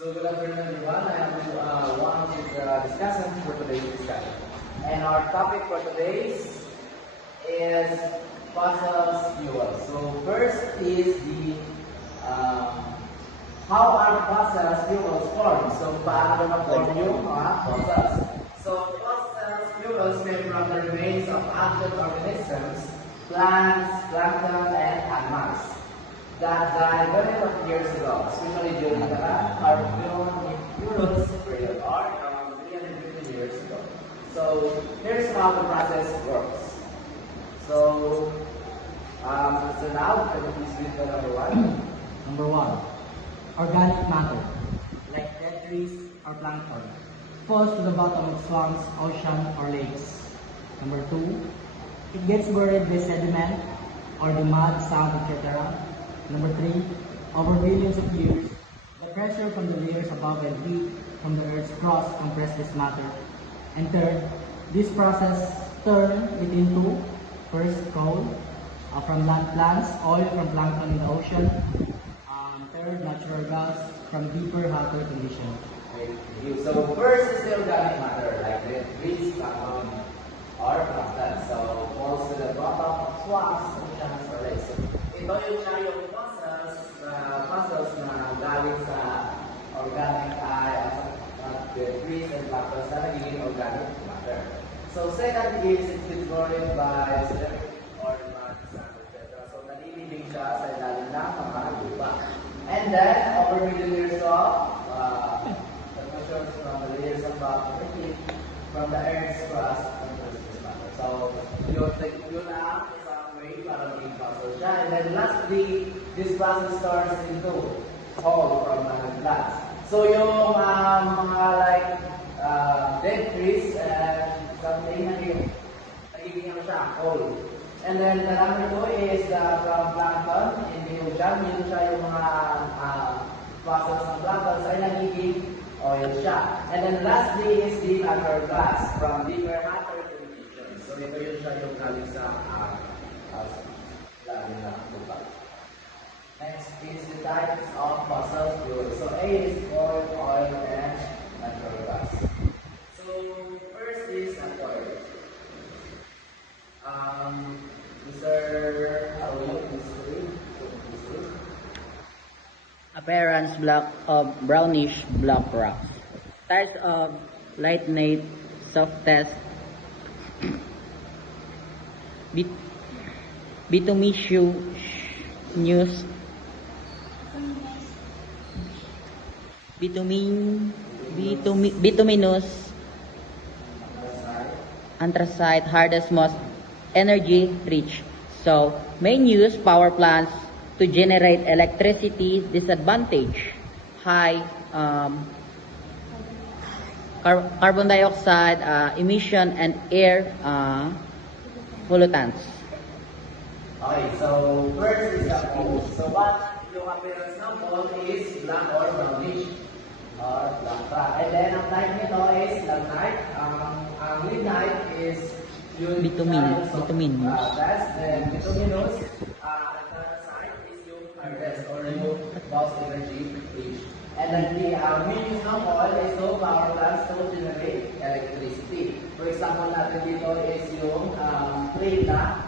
So good afternoon everyone. I am one of the discussants for today's discussion. And our topic for today is fossil fuels. So first is the how are fossil fuels formed? So paano na-form yung mga fossils? So fossil fuels came from the remains of active organisms, plants, plankton, and animals that died millions of years ago, especially during the Carboniferous period, or around 350 years ago. So here's how the process works. So now, can you please read the number one? Number 1, organic matter, like dead trees or plankton, falls to the bottom of swamps, ocean, or lakes. Number 2, it gets buried by sediment or the mud, sand, etc. Number 3, over billions of years, the pressure from the layers above and heat from the Earth's crust compress this matter. And third, this process turns it into first coal from land plants, oil from plankton in the ocean, third, natural gas from deeper, hotter conditions. Thank you. So first is the organic matter, like the trees, plankton, or plankton. So falls to the bottom of swamps, oceans, or lakes. So, ito yung siya yung fossils na galing sa organic the trees and plankton na nagiging organic matter. So second is it destroyed by sediment or mud, sand, etc. So nalilibing siya sa ilalim ng mga lupa. And then over million years of emissions from the layers of heat from the Earth's crust enters this matter. So yun na isang way para maging fossil siya. And then lastly, this process turns into coal from plants. So yung mga like dead trees and something nagiging ano siya, coal. And then the number 2 is from plankton in the ocean. Yun siya yung mga fossils ng plankton ay nagiging oil siya. And then lastly is the natural gas from deeper, hotter conditions. So ito yun siya yung galing sa lalim na lupa. Next is the types of fossil fuels. So A is oil, and natural gas. So first is oil. Mr. Arroyo, Appearance black of brownish black rocks. Types of lignite, softest, bituminous, bituminous, anthracite, hardest, most energy rich. So main use power plants to generate electricity. Disadvantage high carbon dioxide emission and air pollutants. Okay, so first is the coal. So what yung appearance ng coal is black or brownish or black rock. And then ang type nito is lignite. Ang lignite is yung Bituminous. That's then bituminous. Anthracite is yung hardest or yung most energy rich. And then the main use ng coal is to power plants to generate electricity. For example natin dito is yung train na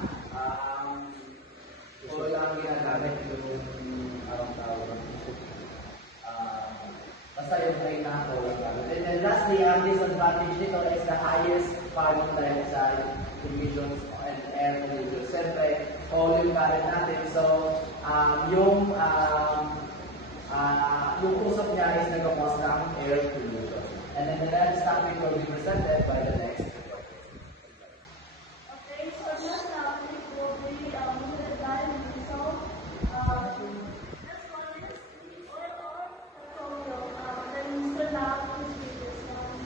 coal ang ginagamit yung tawag. Basta yung train na coal ang gamit. And then lastly, ang disadvantage nito is the highest carbon dioxide emissions and air pollution. Siyempre, coal yung gamit natin. So, yung usap niya is nag-cause ng air pollution. And then the next topic will be presented by the next speaker. Okay, so next topic will be the diamond. So, this one is the oil or petroleum. Then Mr. Lam will speak this one.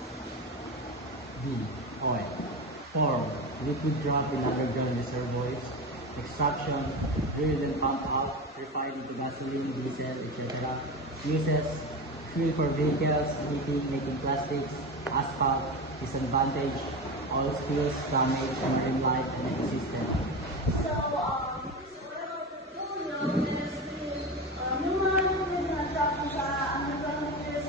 B. Oil. Form. Liquid drop in underground reservoirs. Extraction. Drilled and pumped out. Refined into gasoline, diesel, etc. Uses. Fuel for vehicles, heating, making plastics, asphalt. Disadvantage. Oil spills, damage, marine life, and ecosystem. So, this oil or petroleum is the human na drop sa underground is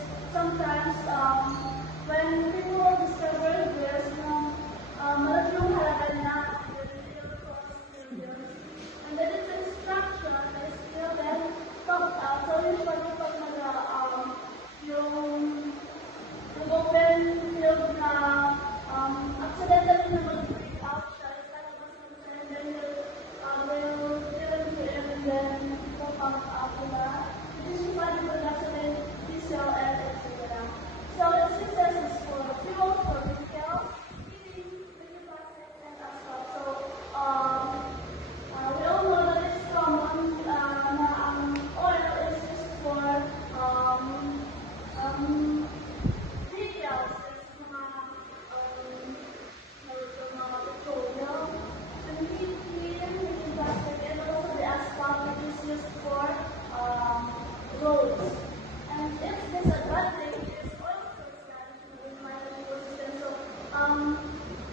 disadvantage is oil spills damage to the marine ecosystem. So,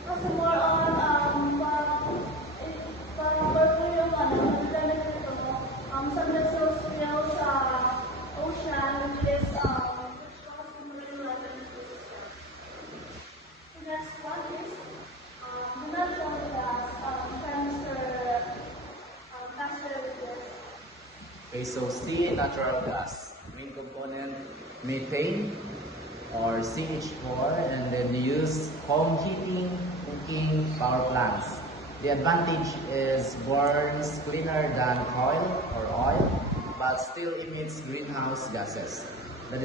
kasi more on, parang purple yung damage nito, no? Some vessels spill sa ocean, which is, which causes the marine life ecosystem. The next one is, the natural gas, faster with this. Okay, so C, natural gas. Main component, methane or CH4, and then use home heating, cooking, power plants. The advantage is burns cleaner than coal or oil, but still emits greenhouse gases. The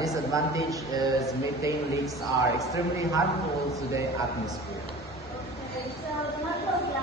disadvantage is methane leaks are extremely harmful to the atmosphere. Okay, so the natural gas